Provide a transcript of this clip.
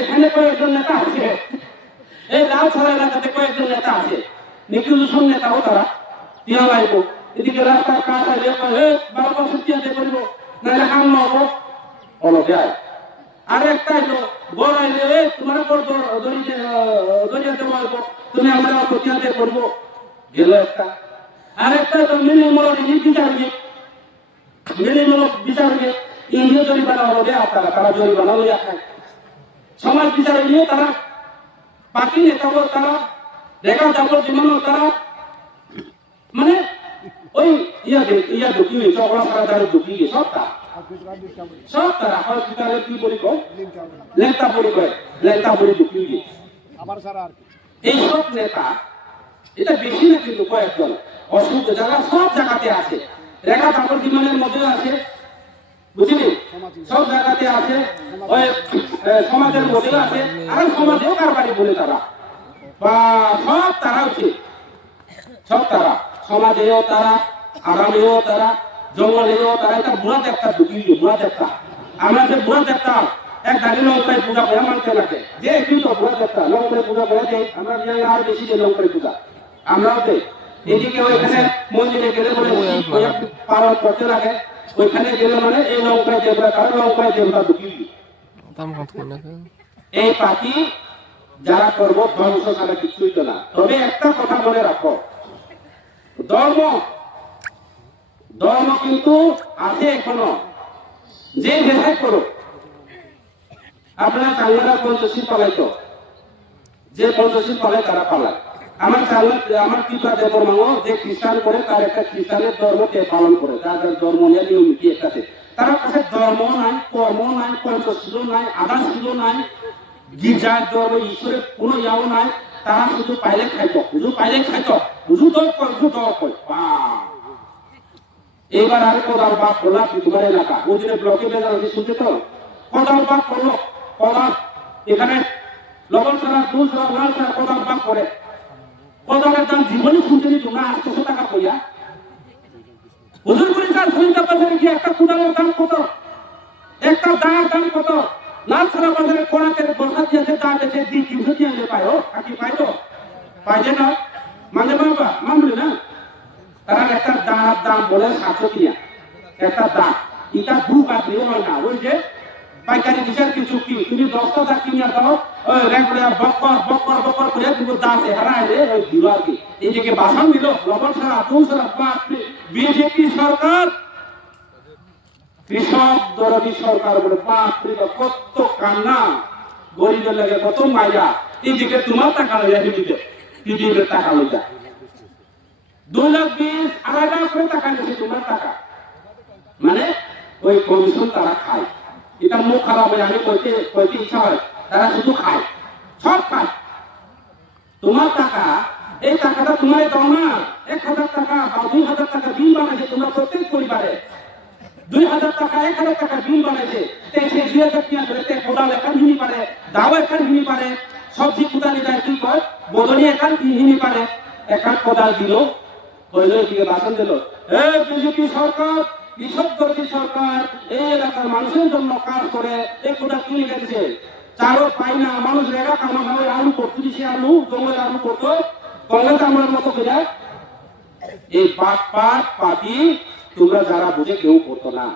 এখানে কয়েকজন নেতা আছে, এই লালছড়া এলাকাতে কয়েকজন নেতা আছে, নিকুজুসন নেতাও তারা দিয়া লাগবো। এদিকে রাস্তার কাজ আইলে 12 বছর টিয়াতে করবো, নাহলে হাম নবো বলো দেয়। আর একটা এলো বড় আইলে তোমার উপর দরিয়াতে বলবো, তুমি আমরা টিয়াতে করবো গেল একটা। আর একটা মিনিমূলক বিচারকে ইন্ডিয়া জরিমানা হবে, আপনারা তারা জরিমানা লইয়া খায়। সমাজ বিচারে নিয়ে তারা বাকি নেতাও তারা দেখা যাবো জীবনও তারা মানে ওই ইয়া ঢুকি চকড়া ছাড়া তারা ঢুকি সব তারা হসপিটালে কি বলি কয় লেংটা পরি ঢুকি এই সব নেতা, এটা বেশি না কিন্তু কয়েকজন অসুখ যারা সব জায়গাতে আছে, রেখা তাপর বিমানের মধ্যে আছে, বুঝলি সব জায়গাতে আছে, ওই সমাজের মধ্যে আছে, আর সমাজেও কারবারি বলে তারা বা সব তারা হচ্ছে, সব তারা সমাজেও তারা, আরামেও তারা, জঙ্গলেও তারা। এটা বুড়া দেবতা ঢুকি বুড়া দেবতা। আমরা যে বুড়া দেবতা এক দাঁড়িয়ে লঙ্কায় পূজা করে মানতে লাগে, যে কিন্তু বুড়া দেবতা লঙ্কায় পূজা করে দেয়, আমরা আর বেশি যে লঙ্কায় পূজা আমরাও দেই। এদিকে ওইখানে মন্দিরে গেলে বলে পালন করতে লাগে, ওইখানে গেলে মানে এই লঙ্কায় দেবতা তারা লঙ্কায় দেবতা ঢুকি। এই পার্টি যারা করব ধ্বংস ছাড়া কিছুই তো না। তবে একটা কথা মনে রাখো, ধর্ম কিন্তু আছে এখনো, যে দেখাই করো। আপনারা চাঙ্গারা পঞ্চশীল পালাইতো, যে পঞ্চশীল পালায় তারা পালায়। আমার পিতা দেবর মামো যে খ্রিস্টান করে তার একটা খ্রিস্টানের ধর্মকে পালন করে, তার ধর্ম নিয়ে নিয়ম নীতি একটা আছে। তার কাছে ধর্ম নাই, কর্ম নাই, পঞ্চশীল নাই, আধাশীল নাই, গির্জার ধর্ম ঈশ্বরের কোনো ইয়াও নাই। তারা শুধু পাইলে খাইতো, বুঝু দল কয়। এইবার আর কোদাল বাপ করলাম তোমার এলাকা ওদিনে ব্লকে বেজার আছে, শুনছে তো কোদাল বাপ করলো। কোদাল এখানে লবণ ছাড়া দুধ ছাড়া লাল ছাড়া কোদাল বাপ করে। কোদালের দাম জীবনে শুনছেনি তোমরা 800 টাকা কইয়া। হুজুর করে চাল সরিতা বাজারে গিয়ে একটা কোদালের দাম কত, একটা দাঁড়ার দাম কত। লাল ছাড়া বাজারে কোড়াতে বসা দিয়েছে, দাঁড় দিয়েছে 200 দিয়ে পায়। কাকি পাইতো পাইলে না মানে বাবা মামলি না। তারা একটা দাম বলে 700 টিয়া একটা দাম, এটা দু কাটলে হয় না। ওই যে পাইকারি বিচার কিছু কি তুমি 10টা দাগ কিনে দাও, ওই রেগুলার বক্কর করে তুমি দাসে হারাইলে ওই দিল আর কি। এইদিকে বাসন দিল লবণ ছাড়া দুধ ছাড়া। বিজেপি সরকার কৃষক দরদি সরকার বলে বাপরে কত কান্না, গরিবের লাগে কত মাইয়া। এইদিকে তোমার টাকা লইয়া দিদিদের টাকা লইয়া 2,20,000 2.5 লাখ করে টাকা নিচ্ছে তোমার টাকা, মানে ওই কমিশন তারা খায়। এটা মুখ খারাপ হয়, আমি কইতে ইচ্ছা হয়, তারা শুধু খায়, সব খায় তোমার টাকা। এই টাকাটা তোমার দাও না, 1,000 টাকা বা 2,000 টাকা বিল বানাইছে তোমরা প্রত্যেক পরিবারে, 2,000 টাকা 1,000 টাকা বিল বানাইছে। সেই 2,000 টাকা করে কোদাল এখান হিনি পারে, দাও এখান হিনি পারে, সবজি কুদালি যায় কি কয় বদলি এখান হিনি পারে। এখান কোদাল দিল হইলো, এদিকে বাসন দিল। বিজেপি সরকার কৃষক দর্জি সরকার এই এলাকার মানুষের জন্য কাজ করে। এই কোদাল কিনে গেছে, চারও পাই না মানুষ রেখা কামা হয়। আলু করতো, সে আলু জঙ্গলের আলু করতো, কংগ্রেস আমলের মতো করে। এই পাট পাটি তোমরা যারা বুঝে কেউ করতো না।